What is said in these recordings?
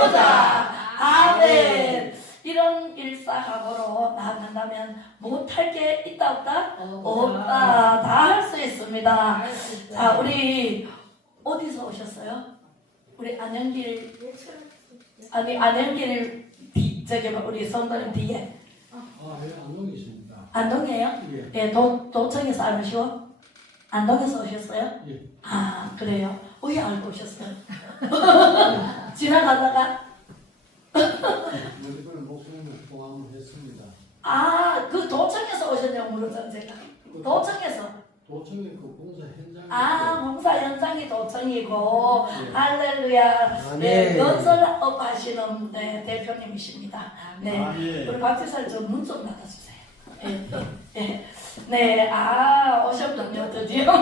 해보자. 아멘. 이런 일사각오로 나아간다면 못할 게 있다 없다? 없다. 다 할 수 있습니다. 자, 우리 어디서 오셨어요? 우리 안영길 안영길 저기 우리 성도님 뒤에. 예, 안동이십니다. 안동이에요? 예. 예, 도청에서 안 오시고? 안동에서 오셨어요? 예. 아, 그래요? 왜 알고 오셨어요? 지나가다가? 이번에 목사님을 포함을 했습니다. 아, 그 도청에서 오셨냐고 물었잖아요, 제가. 도청에서. 도청의 그 공사 현장에 아, 봉사 현장이 도청이고, 네. 할렐루야. 네, 네. 건설업 하시는 네, 대표님이십니다. 네, 예. 우리 박지사님 문 좀 닫아주세요. 네, 네, 네, 아, 오셨군요, 드디어.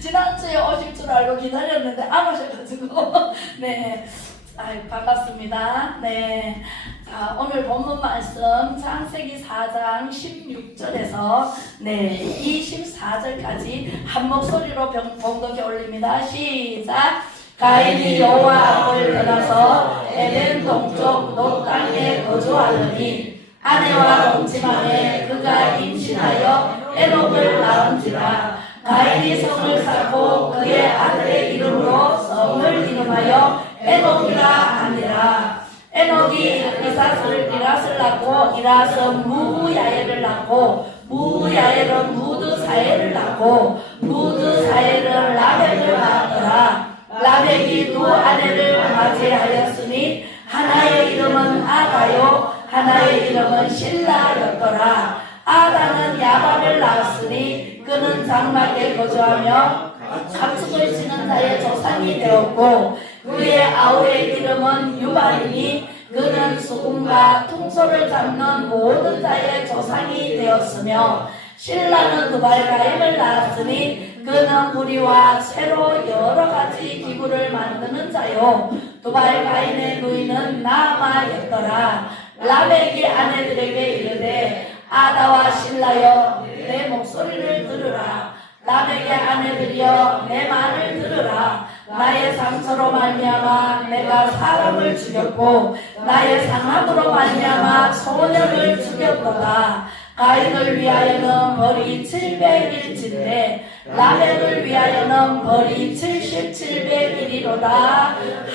지난주에 오실 줄 알고 기다렸는데 안 오셔가지고. 네, 아유, 반갑습니다. 네. 자, 오늘 본문 말씀 창세기 4장 16절에서 네, 24절까지 한 목소리로 봉독해 올립니다. 시작. 가인이 여호와 앞을 떠나서 에덴 동쪽 노 땅에 거주하더니 아내와 동침함에 그가 임신하여 에녹을 낳은지라. 가인이 성을 쌓고 그의 아들의 이름으로 성을 이름하여 에녹이라 하니라. 에녹이 이랏을 낳고 이랏은 무야엘을 낳고 무야엘은 무드사엘을 낳고 무드사엘은 라멕을 낳았더라. 라멕이 두 아내를 맞이하였으니 하나의 이름은 아다요 하나의 이름은 실라였더라. 아다는 야발을 낳았으니 그는 장막에 거주하며 가축을 치는 자의 조상이 되었고 그의 아우의 이름은 유발이니 그는 수금과 퉁소를 잡는 모든 자의 조상이 되었으며 신라는 두발가인을 낳았으니 그는 우리와 새로 여러 가지 기구를 만드는 자요 두발가인의 누이는 나아마였더라. 라멕이 아내들에게 이르되 아다와 신라여 내 목소리를 들으라. 라멕의 아내들이여 내 말을 들으라. 나의 상처로 말미암아 내가 사람을 죽였고 나의 상함으로 말미암아 소년을 죽였도다. 가인을 위하여는 벌이 700일인데 라멕을 위하여는 벌이 7700일이로다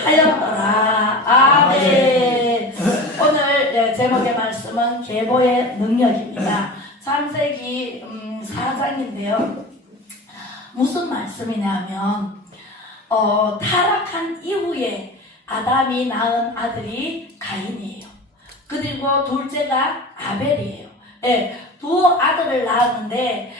하였더라. 아멘. 오늘 제목의 말씀은 계보의 능력입니다. 창세기 4장인데요. 무슨 말씀이냐면 타락한 이후에 아담이 낳은 아들이 가인이에요. 그리고 둘째가 아벨이에요. 네, 두 아들을 낳았는데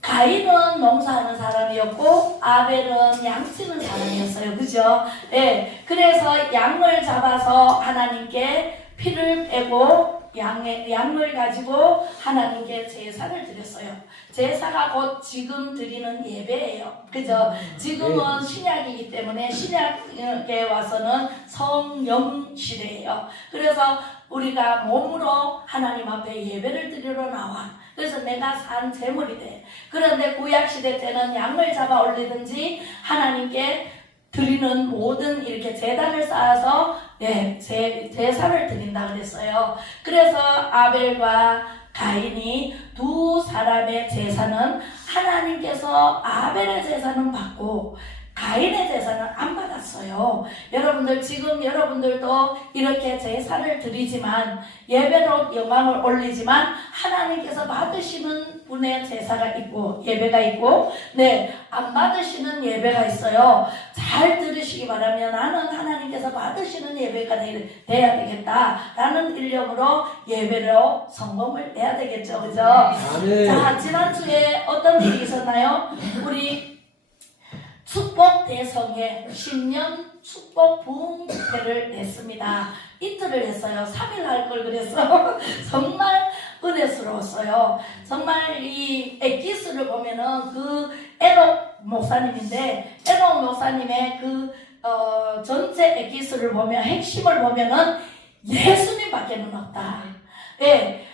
가인은 농사하는 사람이었고 아벨은 양치는 사람이었어요. 그죠? 네, 그래서 양을 잡아서 하나님께 피를 빼고 양을 가지고 하나님께 제사를 드렸어요. 제사가 곧 지금 드리는 예배예요. 그죠? 지금은 신약이기 때문에 신약에 와서는 성령시대예요. 그래서 우리가 몸으로 하나님 앞에 예배를 드리러 나와. 그래서 내가 산 제물이 돼. 그런데 구약시대 때는 양을 잡아 올리든지 하나님께 드리는 모든 이렇게 제단을 쌓아서 제사를 드린다 그랬어요. 그래서 아벨과 가인이 두 사람의 제사는 하나님께서 아벨의 제사는 받고 가인의 제사는 안 받았어요. 여러분들 지금 여러분들도 이렇게 제사를 드리지만 예배로 영광을 올리지만 하나님께서 받으시는 분의 제사가 있고 예배가 있고 안 받으시는 예배가 있어요. 잘 들으시기 바라면 나는 하나님께서 받으시는 예배가 돼야 되겠다라는 일념으로 예배로 성공을 내야 되겠죠. 그죠? 자, 지난주에 어떤 일이 있었나요? 우리 축복 대성회 신년 축복 부흥회를 냈습니다. 이틀을 했어요. 3일 할 걸 그래서 정말 은혜스러웠어요. 정말 이 엑기스를 보면은 그 에녹 목사님인데 에녹 목사님의 그 전체 엑기스를 보면 핵심을 보면은 예수님밖에는 없다. 예.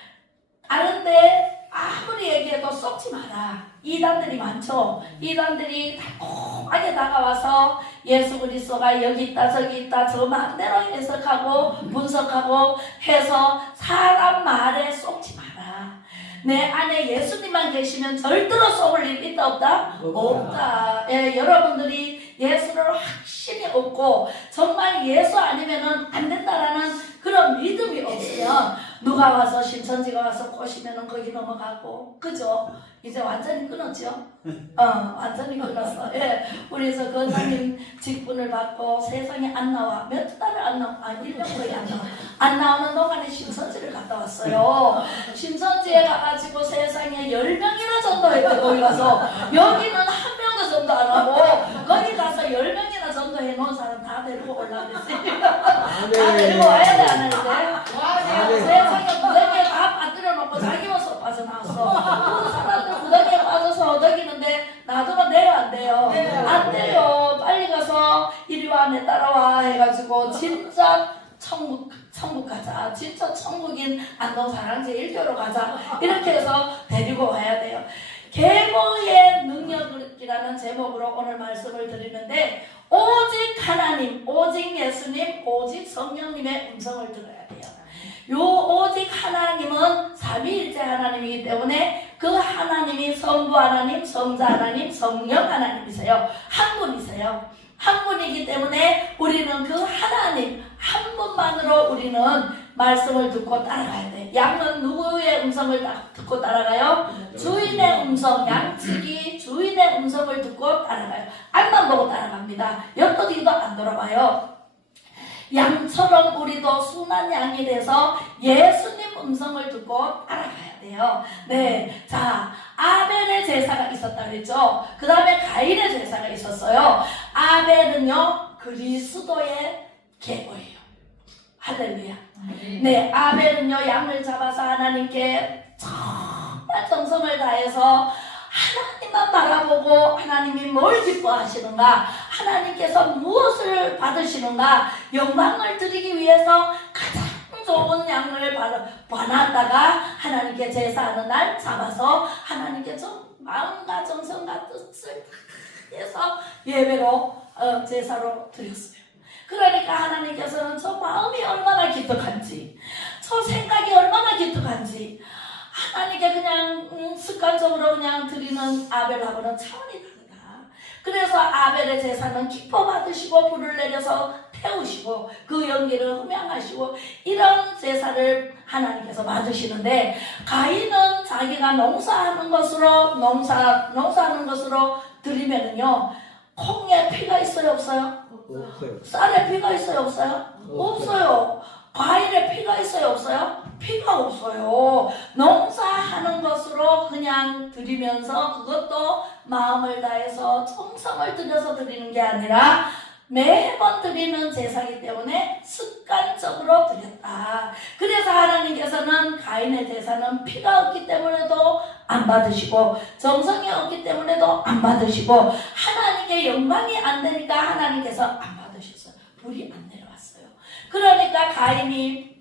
다른데 아무리 얘기해도 썩지 마라. 이단들이 많죠. 이단들이 달콤하게 다가와서 예수 그리스도가 여기 있다 저기 있다 저 마음대로 해석하고 분석하고 해서 사람 말에 속지 마라. 내 안에 예수님만 계시면 절대로 속을 일 있다 없다? 없다. 예, 여러분들이 예수를 확실히 얻고 정말 예수 아니면은 안 된다라는 그런 믿음이 없으면 누가 와서 신천지가 와서 꼬시면은 거기 넘어가고, 그죠? 이제 완전히 끊었죠? 완전히 끊었어. 예, 우리에서 권사님 직분을 받고 세상에 안 나와. 몇 달을 안 나와. 1년 거의 안 나와. 안 나오는 동안에 신천지를 갔다 왔어요. 신천지에 가가지고 세상에 10명이나 전도했대, 거기 가서. 여기는 한 명도 전도 안 하고, 거기 가서 10명이나 전도해 놓은 사람 다 데리고 올라왔어요. 다 데리고 와야 돼, 안 해야 돼? 세상에 구덩이에 다 빠뜨려 놓고 자기만 쏙 빠져나왔어. 그 사람들 구덩이에 빠져서 얻어기는데 놔두면 돼요, 안 돼요? 안 돼요. 빨리 가서 이리 와, 내 따라와 해가지고 진짜 천국 가자. 진짜 천국인 안동사랑제 1교로 가자. 이렇게 해서 데리고 와야 돼요. 계보의 능력이라는 제목으로 오늘 말씀을 드리는데, 오직 하나님, 오직 예수님, 오직 성령님의 음성을 들어야 돼요. 요 오직 하나님은 삼위일체 하나님이기 때문에 그 하나님이 성부 하나님, 성자 하나님, 성령 하나님이세요. 한 분이세요. 한 분이기 때문에 우리는 그 하나님 한 분만으로 우리는 말씀을 듣고 따라가야 돼. 양은 누구의 음성을 듣고 따라가요? 주인의 음성, 양치기 주인의 음성을 듣고 따라가요. 앞만 보고 따라갑니다. 옆도기도 안 돌아봐요. 양처럼 우리도 순한 양이 돼서 예수님 음성을 듣고 따라가야 돼요. 네, 자, 아벨의 제사가 있었다 그랬죠. 그 다음에 가인의 제사가 있었어요. 아벨은요 그리스도의 계보예요. 할렐루야. 네, 아벨은요 양을 잡아서 하나님께 정말 정성을 다해서 하나님만 바라보고 하나님이 뭘 기뻐하시는가, 하나님께서 무엇을 받으시는가, 영광을 드리기 위해서 가장 좋은 양을 봐놨다가 하나님께 제사하는 날 잡아서 하나님께 마음과 정성과 뜻을 다해서 예배로 제사로 드렸어요. 그러니까 하나님께서는 저 마음이 얼마나 기특한지, 저 생각이 얼마나 기특한지, 하나님께 그냥 습관적으로 그냥 드리는 아벨하고는 차원이 다르다. 그래서 아벨의 제사는 기뻐 받으시고 불을 내려서 태우시고 그 연기를 흠양하시고 이런 제사를 하나님께서 받으시는데, 가인은 자기가 농사하는 것으로 드리면은요, 콩에 피가 있어요, 없어요? 없어요. 쌀에 피가 있어요, 없어요? 없어요. 과일에 피가 있어요, 없어요? 피가 없어요. 농사하는 것으로 그냥 드리면서 그것도 마음을 다해서 정성을 들여서 드리는 게 아니라 매번 드리는 제사이기 때문에 습관적으로 드렸다. 그래서 하나님께서는 가인의 제사는 피가 없기 때문에도 안 받으시고 정성이 없기 때문에도 안 받으시고 하나님께 영광이 안 되니까 하나님께서 안 받으셨어요. 불이 안 내려왔어요. 그러니까 가인이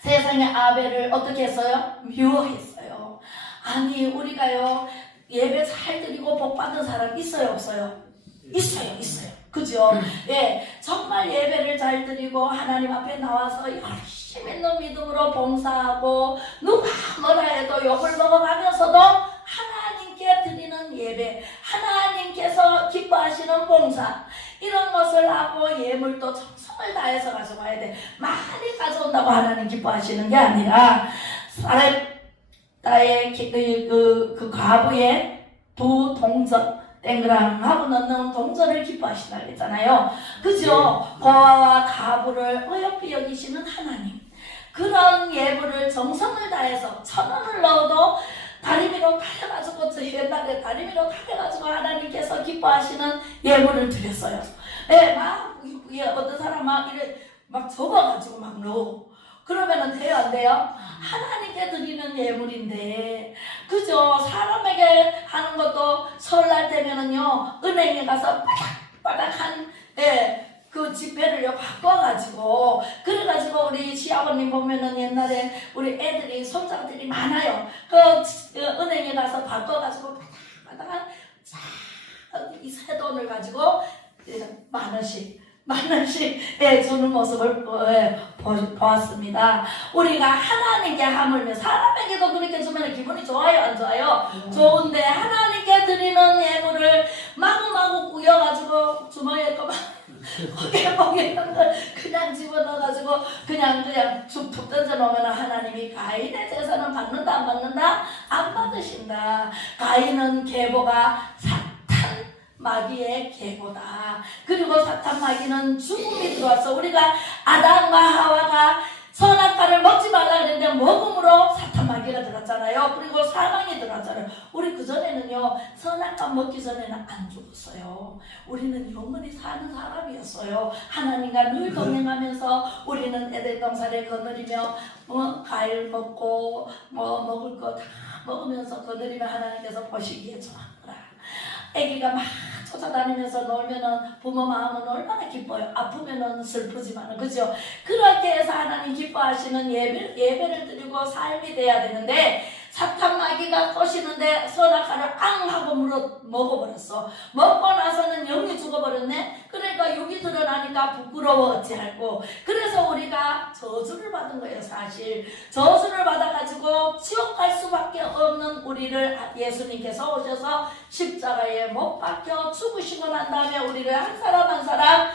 세상의 아벨을 어떻게 했어요? 미워했어요. 아니 우리가요 예배 잘 드리고 복 받은 사람 있어요, 없어요? 있어요. 그죠? 예, 정말 예배를 잘 드리고 하나님 앞에 나와서 열심히 있는 믿음으로 봉사하고 누가 뭐라 해도 욕을 먹어가면서도 하나님께 드리는 예배, 하나님께서 기뻐하시는 봉사, 이런 것을 하고 예물도 정성을 다해서 가져가야 돼. 많이 가져온다고 하나님 기뻐하시는 게 아니라 사렙다의 그 과부의 두 동전 땡그랑하고 넣는 동전을 기뻐하신다 그랬잖아요. 그죠? 고아와 가부를 어여삐 여기시는 하나님, 그런 예물을 정성을 다해서 1,000원을 넣어도 다리미로 타려가지고, 저 옛날에 다리미로 타려가지고 하나님께서 기뻐하시는 예물을 드렸어요. 예, 막 어떤 사람 막 이래 막 접어가지고 막 넣어. 그러면은 돼요, 안 돼요? 하나님께 드리는 예물인데, 그죠? 사람에게 하는 것도 설날 되면은요, 은행에 가서 바닥바닥한, 그 지폐를요, 바꿔가지고, 그래가지고 우리 시아버님 보면은 옛날에 우리 애들이 손자들이 많아요. 은행에 가서 바꿔가지고 바닥바닥 이 새 돈을 가지고 만 원씩 주는 모습을 보았습니다. 우리가 하나님께 하물며 사람에게도 그렇게 주면 기분이 좋아요, 안 좋아요? 좋은데 하나님께 드리는 예물을 마구마구 구겨가지고 주머니에 고개 그냥 집어넣어가지고 그냥 툭툭 던져놓으면 하나님이 가인의 제사는 받는다 안 받는다? 안 받으신다. 가인은 계보가 사탄 마귀의 계보다. 그리고 사탄 마귀는 죽음이 들어와서 우리가 아담과 하와가 선악과를 먹지 말라 그랬는데 먹음으로 사탄 마귀가 들어왔잖아요. 그리고 사망이 들어왔잖아요. 우리 그전에는요 선악과 먹기 전에는 안 죽었어요. 우리는 영원히 사는 사람이었어요. 하나님과 늘 동행하면서 우리는 에덴 동산을 거느리며 과일 먹고 먹을 거 다 먹으면서 거느리며 하나님께서 보시기에 좋았더라. 아기가 막 쫓아다니면서 놀면은 부모 마음은 얼마나 기뻐요. 아프면은 슬프지만은, 그죠? 그렇게 해서 하나님 기뻐하시는 예배를 드리고 삶이 돼야 되는데, 사탄 마귀가 꼬시는데 선악과를 앙 하고 먹어버렸어. 먹고 나서는 영이 죽어버렸네. 그러니까 육이 드러나니까 부끄러워 어찌할꼬. 그래서 우리가 저주를 받은 거예요. 사실 저주를 받아가지고 지옥 갈 수밖에 없는 우리를 예수님께서 오셔서 십자가에 못 박혀 죽으시고 난 다음에 우리를 한 사람 한 사람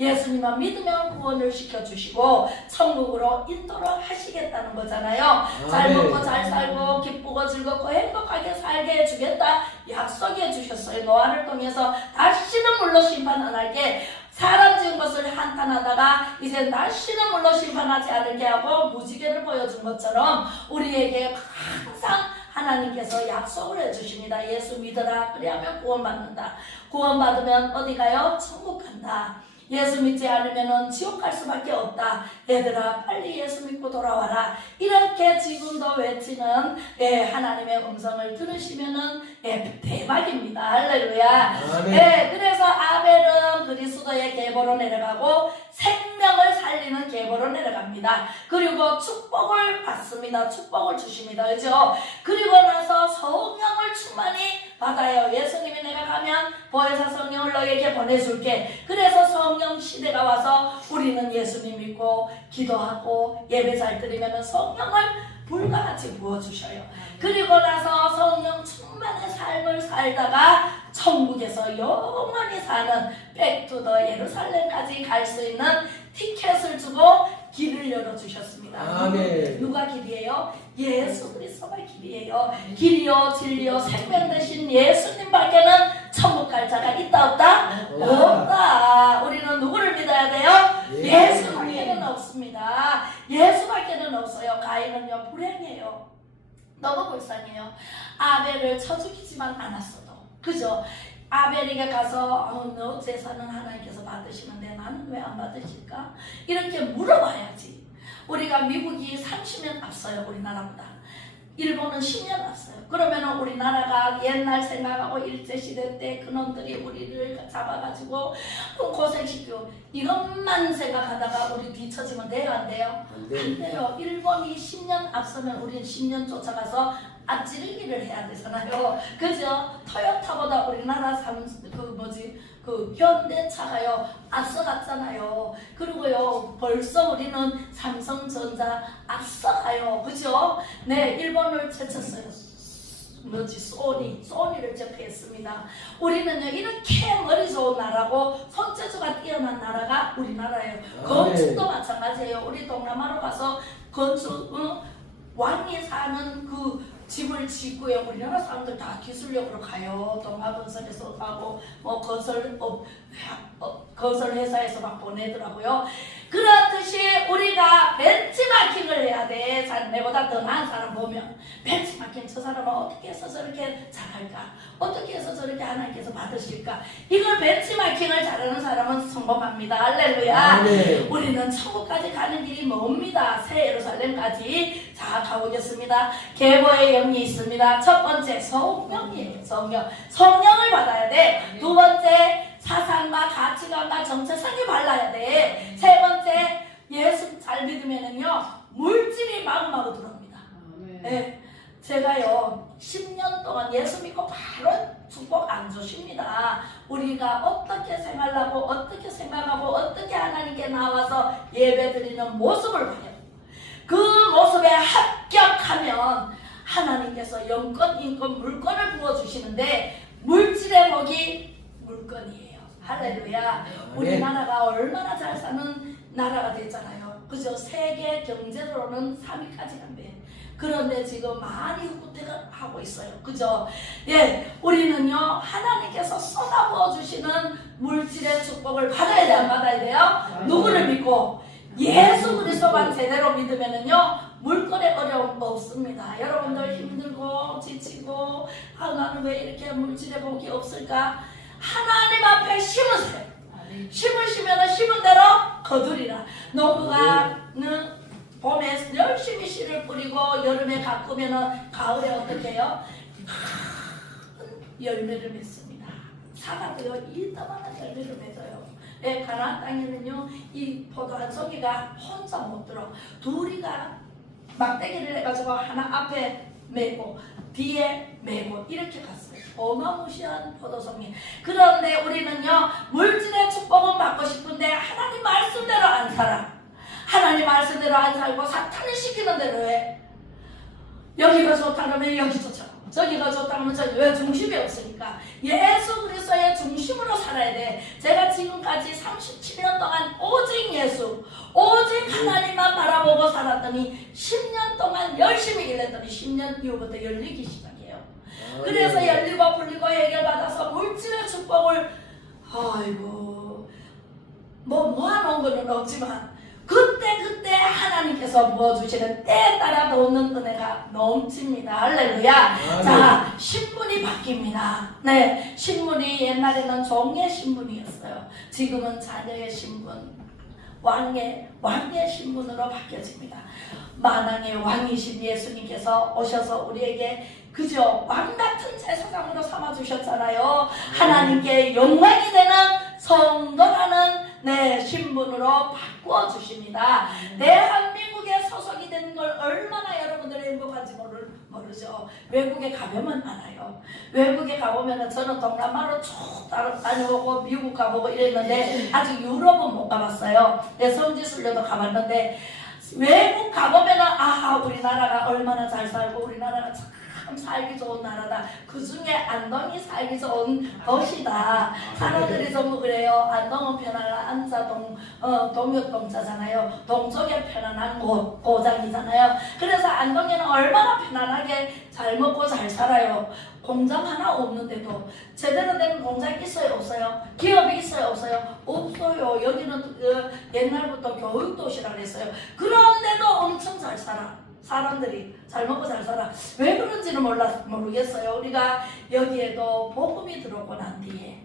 예수님만 믿으면 구원을 시켜주시고 천국으로 인도를 하시겠다는 거잖아요. 잘 먹고 잘 살고 기쁘고 즐겁고 행복하게 살게 해주겠다 약속해 주셨어요. 노아를 통해서 다시는 물로 심판 안 할게, 사람 지은 것을 한탄하다가 이제 다시는 물로 심판하지 않을게 하고 무지개를 보여준 것처럼 우리에게 항상 하나님께서 약속을 해주십니다. 예수 믿어라. 그래야면 구원받는다. 구원받으면 어디 가요? 천국 간다. 예수 믿지 않으면 지옥 갈 수밖에 없다. 얘들아 빨리 예수 믿고 돌아와라. 이렇게 지금도 외치는 하나님의 음성을 들으시면은 대박입니다. 할렐루야. 그래서 아벨은 그리스도의 계보로 내려가고 생명을 살리는 계보로 내려갑니다. 그리고 축복을 받습니다. 축복을 주십니다. 그죠? 그리고 나서 성령을 충만히 받아요. 예수님이 내가 가면 보혜사 성령을 너에게 보내줄게. 그래서 성령 시대가 와서 우리는 예수님 믿고 기도하고 예배 잘 드리면 성령을 불같이 부어주셔요. 그리고 나서 성령 충만의 삶을 살다가 천국에서 영원히 사는 백투더 예루살렘까지 갈 수 있는 티켓을 주고 길을 열어주셨습니다. 아멘. 누가 길이에요? 예수 그리스도가 길이에요. 길이요 진리요 생명 되신 예수님밖에는 천국 갈 자가 있다 없다? 없다. 우리는 누구를 믿어야 돼요? 예수밖에는 없습니다. 예수밖에는 없어요. 가인은요 불행해요. 너무 불쌍해요. 아벨을 쳐 죽이지만 않았어도, 그죠? 아벨에게 가서 너 제사는 하나님께서 받으시는데 나는 왜 안 받으실까? 이렇게 물어봐야지. 우리가 미국이 30년 앞서요. 우리나라보다. 일본은 10년 앞서요. 그러면 우리나라가 옛날 생각하고 일제시대 때 그놈들이 우리를 잡아가지고 고생시키고 이것만 생각하다가 우리 뒤처지면 돼요? 안 돼요? 안 돼요. 일본이 10년 앞서면 우리는 10년 쫓아가서 앞지르기를 해야 되잖아요. 그죠? 토요타보다 우리나라 현대차가요 앞서갔잖아요. 그리고요 벌써 우리는 삼성전자 앞서가요. 그죠? 일본을 제쳤어요. 소니를 제패했습니다. 우리는요 이렇게 머리 좋은 나라고 손재주가 뛰어난 나라가 우리나라예요. 건축도 마찬가지예요. 우리 동남아로 가서 건축 왕이 사는 그 집을 짓고요. 우리나라 사람들 다 기술력으로 가요. 동아건설에서 가고 건설 회사에서 막 보내더라고요. 그렇듯이 우리가 벤치마킹을 해야 돼. 내보다 더 나은 사람 보면 벤치마킹, 저 사람은 어떻게 해서 저렇게 잘할까? 어떻게 해서 저렇게 하나님께서 받으실까? 이걸 벤치마킹을 잘하는 사람은 성공합니다. 할렐루야. 우리는 천국까지 가는 길이 멉니다. 새 예루살렘까지. 자, 가보겠습니다. 계보의 영이 있습니다. 첫 번째 성령이에요. 성령을 받아야 돼. 두 번째 사상과 가치관과 정체성이 발라야 돼. 세 번째 예수 잘 잘 믿으면은요 물질이 마구마구 들어옵니다. 네. 제가요 10년 동안 예수 믿고 바로 축복 안 주십니다. 우리가 어떻게 생활하고 어떻게 생각하고 어떻게 하나님께 나와서 예배 드리는 모습을 봐요. 그 모습에 합격하면 하나님께서 영권, 인권, 물권을 부어주시는데 물질의 복이 물권이에요. 할렐루야. 우리나라가 얼마나 잘 사는 나라가 됐잖아요. 그죠? 세계 경제로는 3위까지 간대. 그런데 지금 많이 후퇴하고 있어요. 그죠? 예, 우리는요 하나님께서 쏟아부어 주시는 물질의 축복을 받아야 돼요, 안 받아야 돼요? 누구를 믿고? 예수 그리스도만 제대로 믿으면은요 물건에 어려움 없습니다. 여러분들 힘들고 지치고 나는 왜 이렇게 물질의 복이 없을까? 하나님 앞에 심으세요. 심으시면 심은 대로 거두리라. 농부가는 봄에 열심히 씨를 뿌리고 여름에 가꾸면 가을에 어떻게 해요? 큰 열매를 맺습니다. 사과도요 이따만한 열매를 맺어요. 네, 가나안 땅에는요 이 포도 한 송이가 혼자 못 들어. 둘이가 막대기를 해가지고 하나 앞에 메고 뒤에 메고 이렇게 갔어요. 어마무시한 포도송이. 그런데 우리는요 물질의 축복은 받고 싶은데 하나님 말씀대로 안 살아. 하나님 말씀대로 안 살고 사탄이 시키는 대로 해. 여기가 좋다 그러면 여기 좋잖아. 저기가 좋다 그러면 저기. 왜? 중심이 없으니까. 예수 그리스도의 중심으로 살아야 돼. 제가 지금까지 37년 동안 오직 예수, 오직 하나님만 바라보고 살았더니 10년 동안 열심히 일했더니 10년 이후부터 열리기 시작해요. 그래서 열리고 풀리고 해결받아서 물질의 축복을 아이고 모아놓은 거는 없지만 그때 하나님께서 부어주시는 때에 따라 놓는 은혜가 넘칩니다. 할렐루야. 자, 신분이 바뀝니다. 네, 신분이 옛날에는 종의 신분이었어요. 지금은 자녀의 신분, 왕의 신분으로 바뀌어집니다. 만왕의 왕이신 예수님께서 오셔서 우리에게 그저 왕같은 제사장으로 삼아주셨잖아요. 하나님께 영광이 되는 성도라는 신분으로 바꾸어 주십니다. 대한민국에 소속이 된 걸 얼마나 여러분들이 행복한지 모르죠. 외국에 가보면 알아요. 외국에 가보면 저는 동남아로 쭉 다녀오고 미국 가보고 이랬는데 아직 유럽은 못 가봤어요. 성지순례도 가봤는데 외국 가보면 우리나라가 얼마나 잘 살고 우리나라가 참 살기 좋은 나라다. 그 중에 안동이 살기 좋은 도시다. 사람들이 전부 그래요. 안동은 편안한 안자동, 동역동자잖아요. 동쪽에 편안한 고장이잖아요. 그래서 안동에는 얼마나 편안하게 잘 먹고 잘 살아요. 공장 하나 없는데도 제대로 된 공장 있어요 없어요? 기업이 있어요 없어요? 없어요. 여기는 옛날부터 교육도시라 그랬어요. 그런데도 엄청 잘 살아. 사람들이 잘 먹고 잘 살아. 왜 그런지는 모르겠어요. 우리가 여기에도 복음이 들어오고 난 뒤에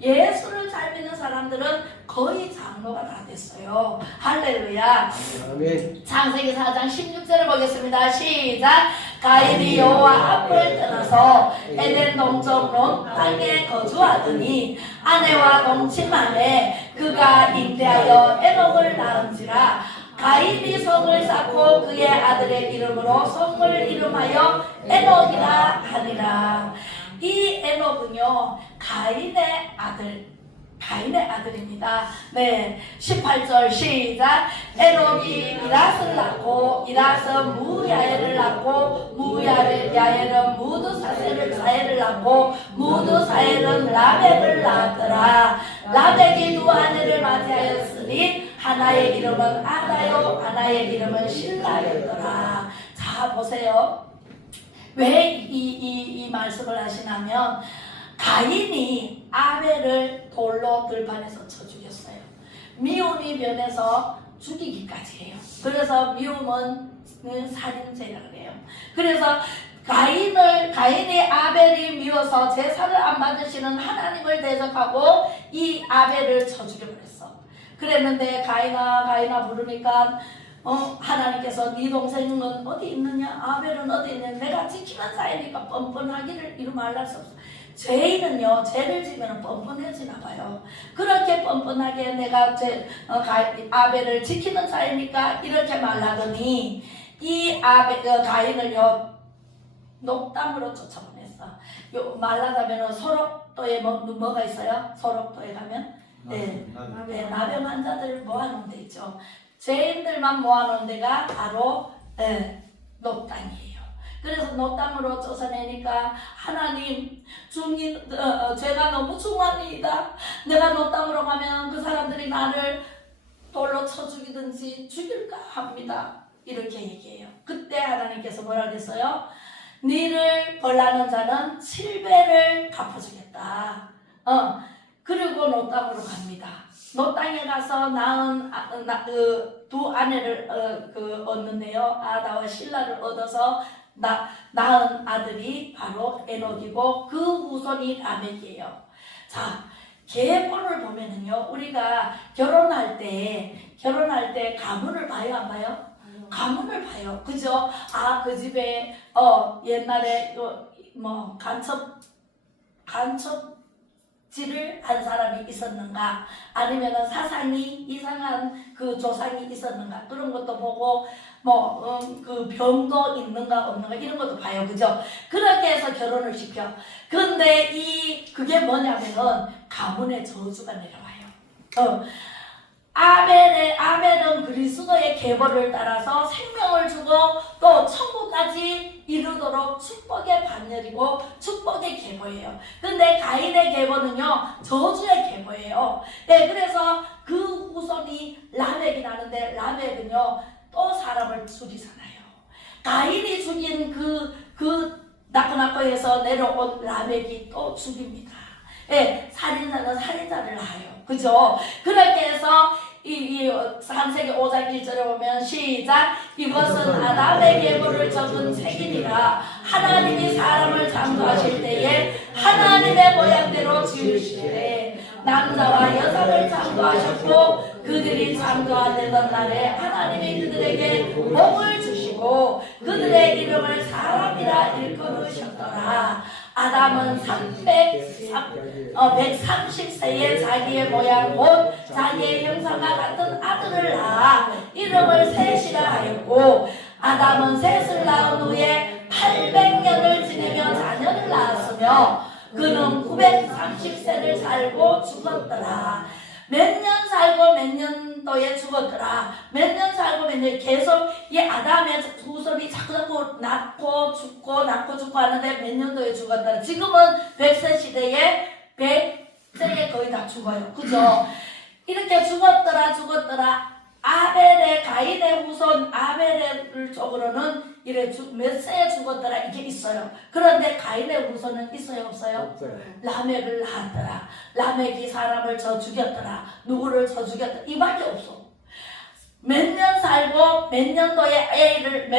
예수를 잘 믿는 사람들은 거의 장로가 다 됐어요. 할렐루야. 아멘. 창세기 4장 16절을 보겠습니다. 시작. 가인이 여호와 앞을 떠나서 에덴 동쪽 론 땅에 거주하더니 아내와 동침하매 그가 잉태하여 에녹을 낳은지라. 가인이 성을 쌓고 그의 아들의 이름으로 성을 이름하여 에녹이라 하니라. 이 에녹은요 가인의 아들입니다. 네, 18절 시작. 에녹이 이랏을 낳고 이랏은 무야엘을 낳고 무야엘은 무드사엘을 낳고 무드사엘은 라멕을 낳았더라. 라멕이 두 아내를 맞이하였으니 하나의 이름은 아다요 하나의 이름은 실라였더라. 자 보세요. 왜 이 말씀을 하시냐면 가인이 아벨을 돌로 들판에서 쳐 죽였어요. 미움이 변해서 죽이기까지 해요. 그래서 미움은 살인죄라 그래요. 그래서 가인이 아벨이 미워서 제사를 안 받으시는 하나님을 대적하고 이 아벨을 쳐 죽여버렸어. 그랬는데 가인아 부르니까 하나님께서 네 동생은 어디 있느냐? 아벨은 어디 있느냐? 내가 지키는 사이니까 뻔뻔하기를 이루 말할 수 없어. 죄인은요, 죄를 지면 뻔뻔해지나 봐요. 그렇게 뻔뻔하게 내가 아벨을 지키는 자입니까? 이렇게 말하더니 이 가인을요, 녹담으로 쫓아보냈어. 말하자면 소록도에 뭐가 있어요? 소록도에 가면 네, 나병 환자들 모아놓은 데 있죠. 죄인들만 모아놓은 데가 바로 녹담이에요. 그래서 녹담으로 쫓아내니까 하나님, 죄가 너무 중하니이다. 내가 녹담으로 가면 그 사람들이 나를 돌로 쳐 죽이든지 죽일까 합니다. 이렇게 얘기해요. 그때 하나님께서 뭐라 그랬어요? 너를 벌하는 자는 7배를 갚아주겠다. 그리고 노 땅으로 갑니다. 노 땅에 가서 낳은 두 아내를 얻는데요. 아다와 실라를 얻어서 낳은 아들이 바로 에녹이고 그 후손이 라멕이에요. 자, 계보를 보면은요, 우리가 결혼할 때 가문을 봐요, 안 봐요? 가문을 봐요. 그죠? 아, 그 집에 옛날에 뭐 간첩질을 한 사람이 있었는가, 아니면은 사상이 이상한 그 조상이 있었는가, 그런 것도 보고 그 병도 있는가 없는가 이런 것도 봐요. 그죠? 그렇게 해서 결혼을 시켜. 근데 그게 뭐냐면은 가문의 저주가 내려와요. 아벨은 그리스도의 계보를 따라서 생명을 주고 또 천국까지 이루도록 축복의 반열이고 축복의 계보예요. 근데 가인의 계보는요, 저주의 계보예요. 네, 그래서 그 후손이 라멕이 나는데, 라멕은요 또 사람을 죽이잖아요. 가인이 죽인 그 나코나코에서 내려온 라멕이 또 죽입니다. 예, 살인자는 살인자를 낳아요. 그죠? 그렇게 해서 창세기 5장 1절에 보면 시작, 이것은 아담의 계보를 적은 책임이라. 하나님이 사람을 창조하실 때에 하나님의 모양대로 지으시되 남자와 여자를 창조하셨고 그들이 창조하던 날에 하나님이 그들에게 복을 주시고 그들의 이름을 사람이라 일컬으셨더라. 아담은 130세에 자기의 모양 곧 자기의 형상과 같은 아들을 낳아 이름을 셋이라 하였고, 아담은 셋을 낳은 후에 800년을 지내며 자녀를 낳았으며 그는 930세를 살고 죽었더라. 몇 년 살고 몇 년도에 죽었더라. 몇 년 살고 몇 년, 계속 이 아담의 후손이 자꾸 낳고 죽고 하는데 몇 년도에 죽었더라. 지금은 100세 시대에 100세에 거의 다 죽어요. 그죠? 이렇게 죽었더라. 가인의 후손 아벨의 쪽으로는 이래 몇 세에 죽었더라 이게 있어요. 그런데 가인의 후손은 있어요, 없어요? 없어요. 라멕을 낳았더라. 라멕이 사람을 저 죽였더라. 누구를 저 죽였더라. 이밖에 없어. 몇 년 살고 몇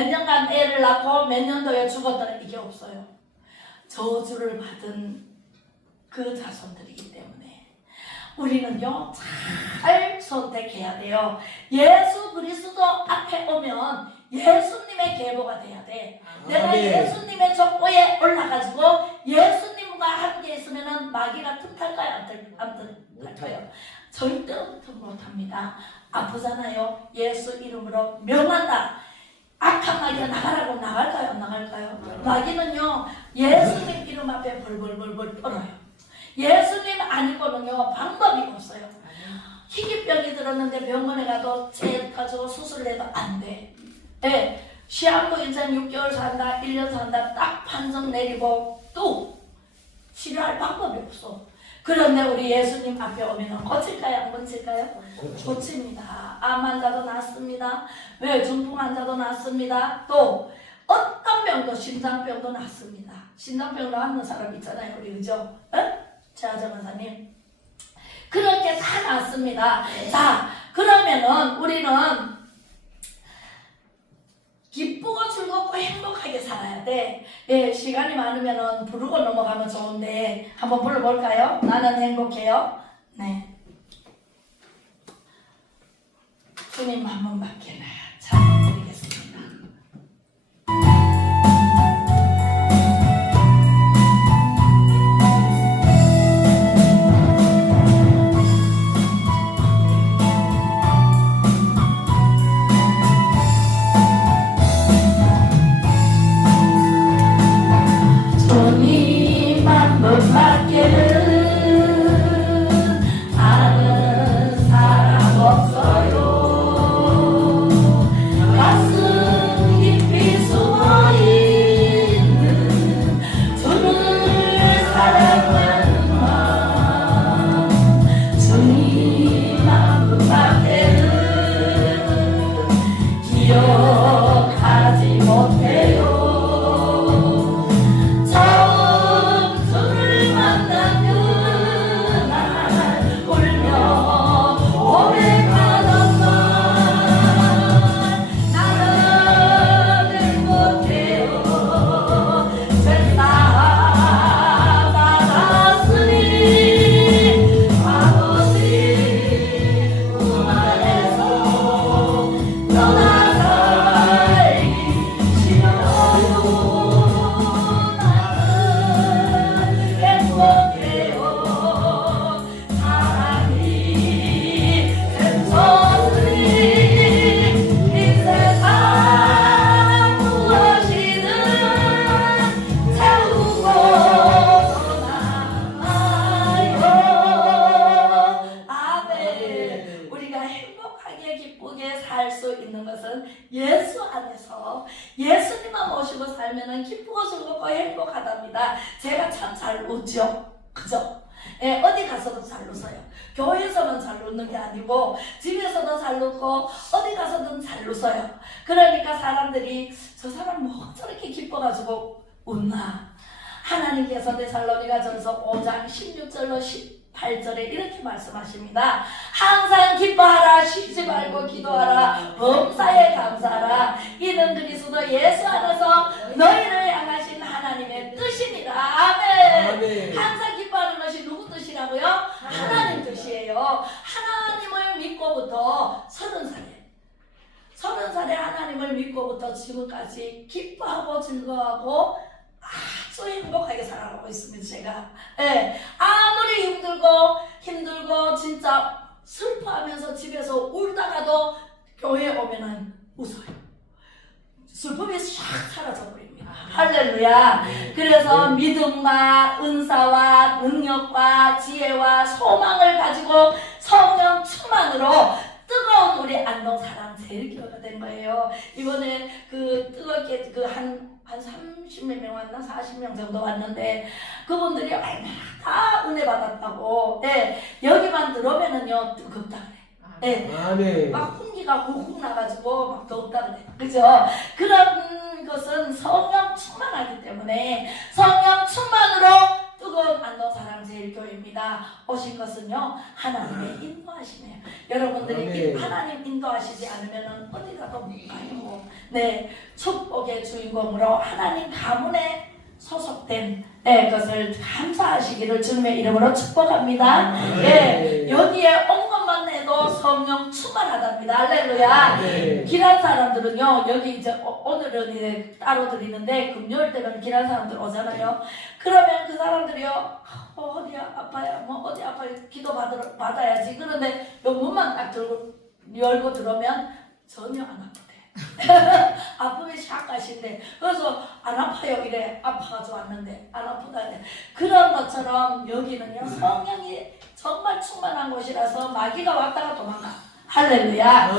년간 애를 낳고 몇 년도에 죽었더라 이게 없어요. 저주를 받은 그 자손들이기 때문에 우리는요 잘 선택해야 돼요. 예수 그리스도 앞에 오면 예수님의 계보가 돼야 돼. 내가 예수님의 족보에 올라가지고 예수님과 함께 있으면은 마귀가 틈탈까요? 안 틈탈까요? 절대로 못합니다. 아프잖아요. 예수 이름으로 명한다. 악한 마귀가 나가라고 나갈까요? 안 나갈까요? 마귀는요 예수님 이름 앞에 벌벌벌 떨어요. 예수님 아니고는요 방법이 없어요. 희귀병이 들었는데 병원에 가도 재 가지고 수술을 해도 안 돼. 네, 시한부 인생 6개월 산다, 1년 산다 딱 판정 내리고 또 치료할 방법이 없어. 그런데 우리 예수님 앞에 오면 고칠까요? 안 고칠까요? 고칩니다. 암 환자도 낫습니다. 중풍 환자도 낫습니다. 또 어떤 병도, 심장병도 낫습니다. 심장병 낫는 사람 있잖아요, 우리. 그죠? 최하정 원사님. 그렇게 다 낫습니다. 자, 그러면은 우리는 기쁘고 즐겁고 행복하게 살아야 돼. 예, 시간이 많으면은 부르고 넘어가면 좋은데 한번 불러볼까요? 나는 행복해요. 네. 주님 한 번밖에 찬양드리겠습니다. 있는 것은 예수 안에서 예수님만 모시고 살면은 기쁘고 즐겁고 행복하답니다. 제가 참 잘 웃죠. 그죠? 예, 어디 가서도 잘 웃어요. 교회에서는 잘 웃는 게 아니고 집에서도 잘 웃고 어디 가서든 잘 웃어요. 그러니까 사람들이 저 사람 뭐 저렇게 기뻐가지고 웃나. 하나님께서 데살로니가전서 5장 16절로 18절에 이렇게 말씀하십니다. 항상 기뻐하라, 쉬지 말고 기도하라, 범사에 감사하라. 이는 그리스도 예수 안에서 너희를 향하신 하나님의 뜻입니다. 아멘. 아멘. 항상 기뻐하는 것이 누구 뜻이라고요? 하나님 뜻이에요. 하나님을 믿고부터 30살에 하나님을 믿고부터 지금까지 기뻐하고 즐거워하고 아주 행복하게 살아가고 있습니다. 제가 아무리 힘들고 진짜 슬퍼하면서 집에서 울다가도 교회에 오면은 웃어요. 슬픔이 싹 사라져버립니다. 할렐루야. 그래서 믿음과 은사와 능력과 지혜와 소망을 가지고 성령 충만으로 뜨거운 우리 안동 사람 제일 기회가 된 거예요. 이번에 그 뜨겁게 한 30몇 명 왔나 40명 정도 왔는데 그분들이 얼마나 다 은혜 받았다고. 여기만 들어오면은요 뜨겁다 그래. 아멘. 막 훈기가 훅훅 나가지고 막 덥다 그래. 그죠? 그런 것은 성령 충만하기 때문에 성령 충만으로 뜨거운 안동 사랑제일교회입니다. 오신 것은요 하나님의 인도하시네요. 여러분들이 아멘. 하나님 인도하시지 않으면 어디 가도 못 가요. 네, 축복의 주인공으로 하나님 가문에 소속된 것을 감사하시기를 주님의 이름으로 축복합니다. 여기에 온 것만 해도 성령 충만하답니다. 할렐루야. 길한 사람들은요 여기 이제 오늘은 이제 따로 드리는데 금요일 때는 길한 사람들 오잖아요. 그러면 그 사람들이요 어디야 아파요 뭐 어디 아파요 기도 받아야지. 그런데 요 문만 딱 열고 들어오면 전혀 안 아프대. 아픔이 샥 가신대. 그래서 안 아파요 이래. 아파가지고 왔는데 안 아프다 이래. 그런 것처럼 여기는요 성령이 정말 충만한 곳이라서 마귀가 왔다가 도망가. 할렐루야.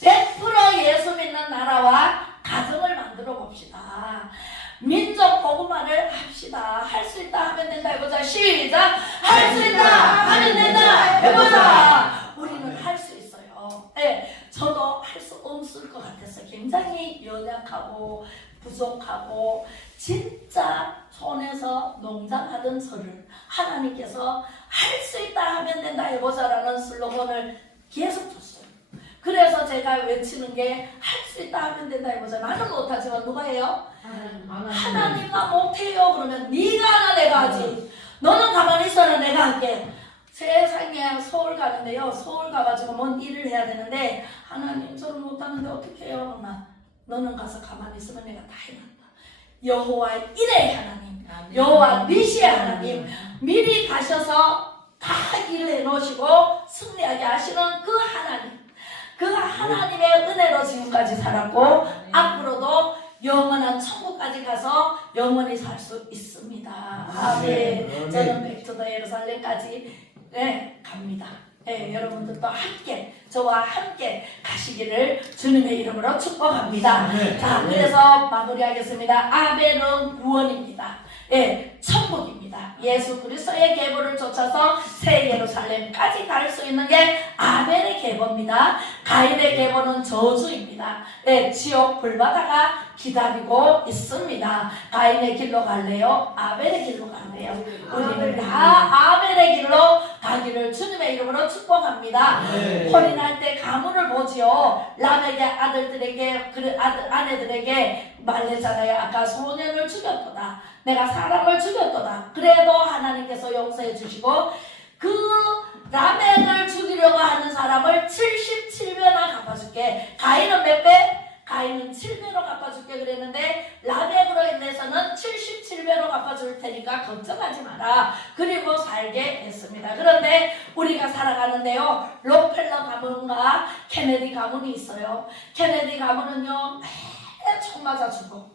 100% 예수 믿는 나라와 가정을 만들어 봅시다. 민족 복음화를 합시다. 할 수 있다 하면 된다 해보자. 시작. 할 수 있다 하면 된다 해보자. 우리는 할 수 있어요. 저도 할 수 없을 것 같아서 굉장히 연약하고 부족하고 진짜 손에서 농장하던 저를 하나님께서 할 수 있다 하면 된다 해보자라는 슬로건을 계속 줬어요. 그래서 제가 외치는 게 할 수 있다 하면 된다 해보자. 나는 못하지만 누가 해요? 하나님 나 못해요. 그러면 네가 하나 내가 하지. 너는 가만히 있어라 내가 할게. 세상에 서울 가는데요. 서울 가가지고 뭔 일을 해야 되는데 하나님 저를 못하는데 어떻게 해요? 그러나 너는 가서 가만히 있으면 내가 다 해놨다. 여호와 일의 하나님, 여호와 니시의 하나님 미리 가셔서 다 일을 해놓으시고 승리하게 하시는 그 하나님, 그 하나님의 은혜로 지금까지 살았고 앞으로도 영원한 천국까지 가서 영원히 살 수 있습니다. 아멘. 저는 백투더 예루살렘까지 갑니다. 여러분들도 함께 저와 함께 가시기를 주님의 이름으로 축복합니다. 자, 그래서 마무리하겠습니다. 아벨은 구원입니다. 천국입니다. 예수 그리스도의 계보를 쫓아서 새 예루살렘까지 갈 수 있는 게 아벨의 계보입니다. 가인의 계보는 저주입니다. 지옥 불바다가 기다리고 있습니다. 가인의 길로 갈래요? 아벨의 길로 갈래요? 우리는 다 아벨의 길로 가기를 주님의 이름으로 축복합니다. 혼인할 때 가문을 보지요. 라멕의 아들들에게 아내들에게 말했잖아요. 아까 소년을 죽였도다. 내가 사람을 죽였도다. 그래도 하나님께서 용서해 주시고 그 라멕을 죽이려고 하는 사람을 77배나 갚아줄게. 가인은 몇 배? 가인은 7배로 갚아줄게 그랬는데 라멕으로 인해서는 77배로 갚아줄 테니까 걱정하지 마라. 그리고 살게 됐습니다. 그런데 우리가 살아가는데요. 록펠러 가문과 케네디 가문이 있어요. 케네디 가문은요 매일 총 맞아 죽고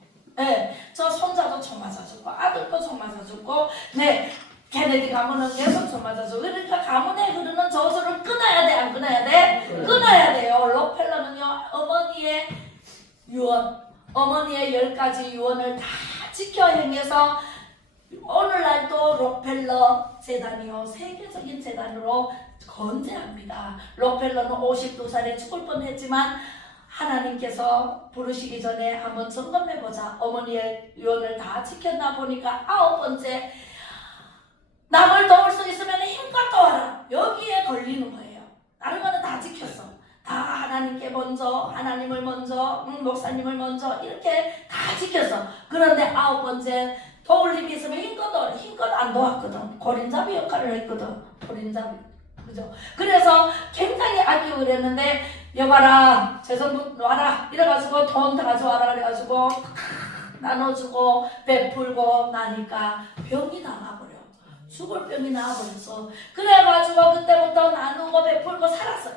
저 손자도 총 맞아 죽고 아들도 총 맞아 죽고 케네디 가문은 계속 총 맞아 죽고 그러니까 가문에 흐르는 저주를 끊어야 돼 안 끊어야 돼? 끊어야 돼요. 록펠러는요 5세까지 유언을 다 지켜 행해서 오늘날도 록펠러 재단이요 세계적인 재단으로 건재합니다. 록펠러는 52살에 죽을 뻔했지만 하나님께서 부르시기 전에 한번 점검해보자. 어머니의 유언을 다 지켰나 보니까 9번째, 남을 도울 수 있으면 힘껏 도와라. 여기에 걸리는 거예요. 다른 거는 다 지켰어. 다 하나님께 먼저, 하나님을 먼저, 목사님을 먼저 이렇게 다 지켰어. 그런데 9번째, 도울 힘이 있으면 힘껏 도와라. 힘껏 안 도왔거든. 고린잡이 역할을 했거든. 고린잡이. 그죠? 그래서 굉장히 아끼고 그랬는데, 여봐라, 재산부 와라. 이래가지고 돈 다 가져와라. 그래가지고 나눠주고 베풀고 나니까 병이 나가버려. 죽을 병이 나와버렸어. 그래가지고 그때부터 나누고 베풀고 살았어요.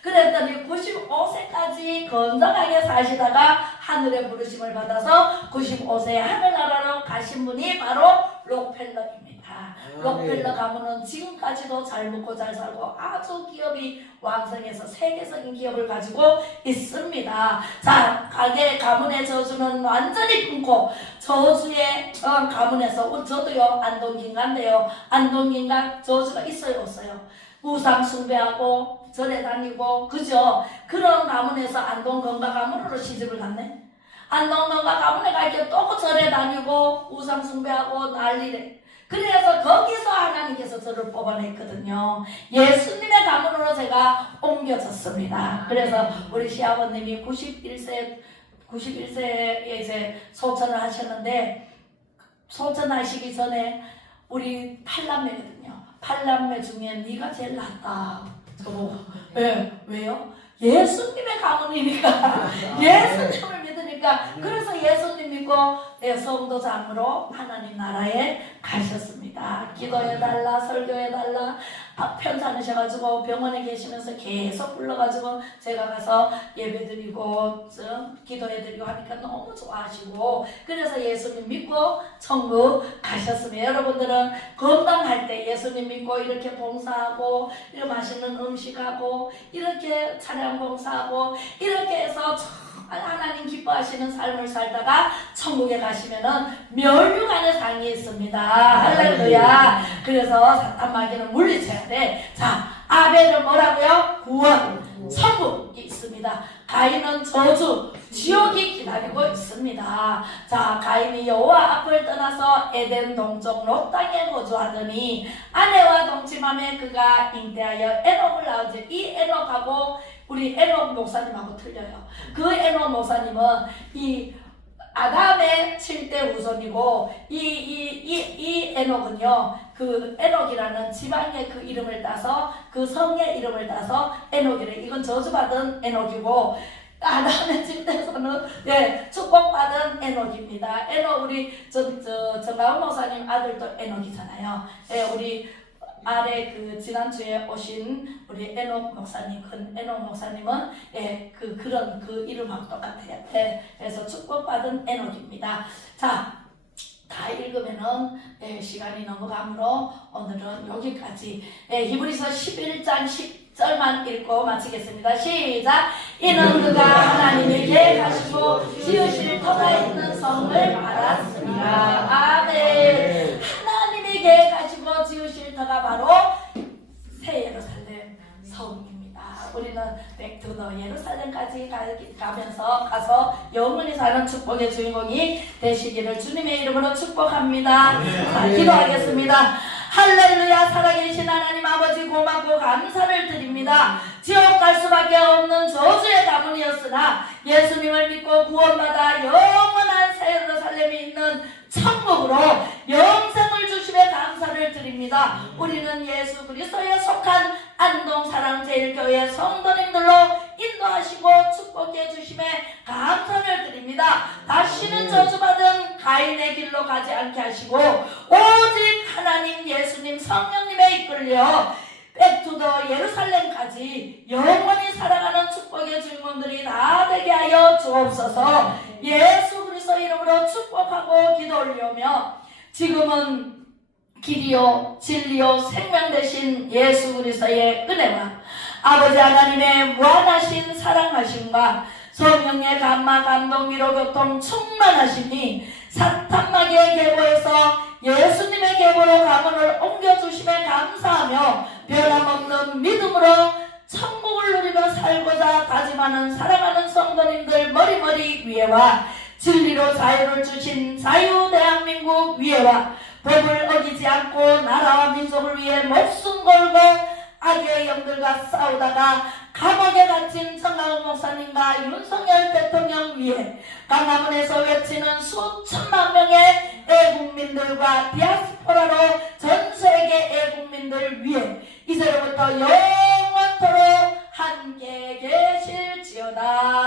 그랬더니 95세까지 건강하게 사시다가 하늘의 부르심을 받아서 95세에 하늘나라로 가신 분이 바로 록펠러입니다. 록펠러 가문은 지금까지도 잘 먹고 잘 살고 아주 기업이 왕성해서 세계적인 기업을 가지고 있습니다. 자, 가문의 저주는 완전히 끊고 저주의 가문에서 저도요 안동긴가인데요. 안동긴가 저주가 있어요 없어요? 우상 숭배하고 절에 다니고 그죠? 그런 가문에서 안동건가 가문으로 시집을 갔네. 안동건가 가문에 갈때 또 절에 다니고 우상 숭배하고 난리래. 그래서 거기서 하나님께서 저를 뽑아냈거든요. 예수님의 가문으로 제가 옮겨졌습니다. 그래서 우리 시아버님이 91세에 이제 소천을 하셨는데, 소천하시기 전에 우리 8남매거든요. 8남매 중에 네가 제일 낫다. 네, 왜요? 예수님의 가문이니까. 예수님을 믿으니까. 그래서 예수님 믿고 성도장으로 하나님 나라에 가셨습니다. 기도해달라, 설교해달라, 편찮으셔가지고 병원에 계시면서 계속 불러가지고 제가 가서 예배드리고 기도해드리고 하니까 너무 좋아하시고, 그래서 예수님 믿고 천국 가셨습니다. 여러분들은 건강할 때 예수님 믿고 이렇게 봉사하고 이렇게 맛있는 음식하고 이렇게 차량 봉사하고 이렇게 해서 하나님 기뻐하시는 삶을 살다가 천국에 가시면은 멸류관의 상이 있습니다. 할렐루야. 그래서 사탄 마귀는 물리쳐야 돼. 자, 아벨은 뭐라고요? 구원, 천국이 있습니다. 가인은 저주, 지옥이 기다리고 있습니다. 자, 가인이 여호와 앞을 떠나서 에덴 동쪽 롯 땅에 거주하더니 아내와 동침함에 그가 잉태하여 에녹을 낳으니, 이 에녹하고 우리 에녹 목사님하고 틀려요. 그 에녹 목사님은 이 아담의 7대 후손이고 이 에녹은요, 그 에녹이라는 지방의 그 이름을 따서, 그 성의 이름을 따서 에녹이래. 이건 저주받은 에녹이고, 아담의 7대에서는 축복받은 에녹입니다. 에녹, 우리 정가운 목사님 아들도 에녹이잖아요. 우리 아래 그 지난주에 오신 우리 에녹 목사님, 큰 에녹 목사님은 그런 그 이름하고 똑같아요. 그래서 축복받은 에녹입니다. 자, 다 읽으면은 시간이 넘어가므로 오늘은 여기까지. 히브리서 11장 10절만 읽고 마치겠습니다. 시작. 이는 그가 하나님이 계획하시고 지으실 터가 있는 성을 알았습니다. 아멘. 하나님이 계획하시고 지으실 터가 바로 새 예루살렘 성입니다. 우리는 백투더 예루살렘까지 가서 영원히 사는 축복의 주인공이 되시기를 주님의 이름으로 축복합니다. 자, 기도하겠습니다. 할렐루야. 살아계신 하나님 아버지, 고맙고 감사를 드립니다. 지옥 갈 수밖에 없는 저주의 가문이었으나 예수님을 믿고 구원받아 영원한 새 예루살렘이 있는 천국으로 영생을 주심에 감사를 드립니다. 우리는 예수 그리스도에 속한 안동사랑제일교회 성도님들로 인도하시고 축복해 주심에 감사를 드립니다. 다시는 저주받은 가인의 길로 가지 않게 하시고 오직 하나님 예수님 성령님에 이끌려 백투더 예루살렘까지 영원히 살아가는 축복의 주인공들이 다 되게 하여 주옵소서. 예수 그리스도 이름으로 축복하고 기도 올리오며, 지금은 길이요 진리요 생명 되신 예수 그리스도의 은혜와 아버지 하나님의 무한하신 사랑하심과 성령의 감화 감동 위로 교통 충만하시니 사탄마귀의 계보에서 예수님의 계보로 가문을 옮겨주심에 감사하며 변함없는 믿음으로 천국을 누리며 살고자 다짐하는 사랑하는 성도님들 머리머리 위에와 진리로 자유를 주신 자유 대한민국 위에와 법을 어기지 않고 나라와 민족을 위해 목숨 걸고 악의 영들과 싸우다가 감옥에 갇힌 정강훈 목사님과 윤석열 대통령 위에 강화문에서 외치는 수천만 명의 애국민들과 디아스포라로 전세계 애국민들 위해 이제로부터 영원토록 함께 계실지어다.